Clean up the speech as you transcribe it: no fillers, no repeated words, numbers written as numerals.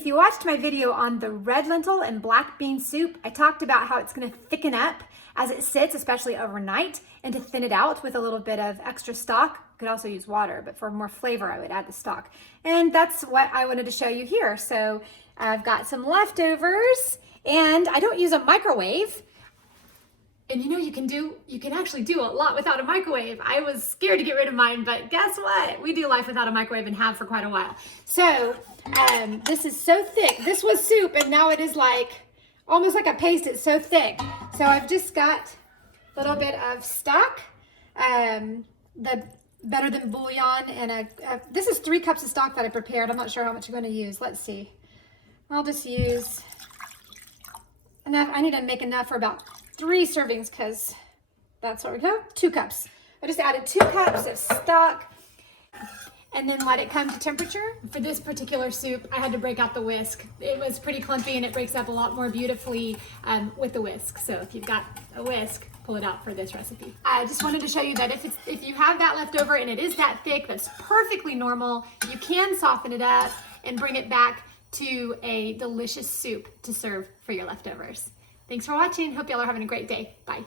If you watched my video on the red lentil and black bean soup, I talked about how it's gonna thicken up as it sits, especially overnight, and to thin it out with a little bit of extra stock. Could also use water, but for more flavor, I would add the stock. And that's what I wanted to show you here. So I've got some leftovers, and I don't use a microwave. And you know, you can actually do a lot without a microwave. I was scared to get rid of mine, but guess what? We do life without a microwave and have for quite a while. So this is so thick. This was soup, and now it is like, almost like a paste. It's so thick. So I've just got a little bit of stock, the better than bouillon, and this is 3 cups of stock that I prepared. I'm not sure how much I'm gonna use. Let's see. I'll just use enough. I need to make enough for about 3 servings because that's what we go. 2 cups. I just added 2 cups of stock and then let it come to temperature. For this particular soup, I had to break out the whisk. It was pretty clumpy and it breaks up a lot more beautifully with the whisk. So if you've got a whisk, pull it out for this recipe. I just wanted to show you that if you have that left over and it is that thick, that's perfectly normal. You can soften it up and bring it back to a delicious soup to serve for your leftovers. Thanks for watching. Hope y'all are having a great day. Bye.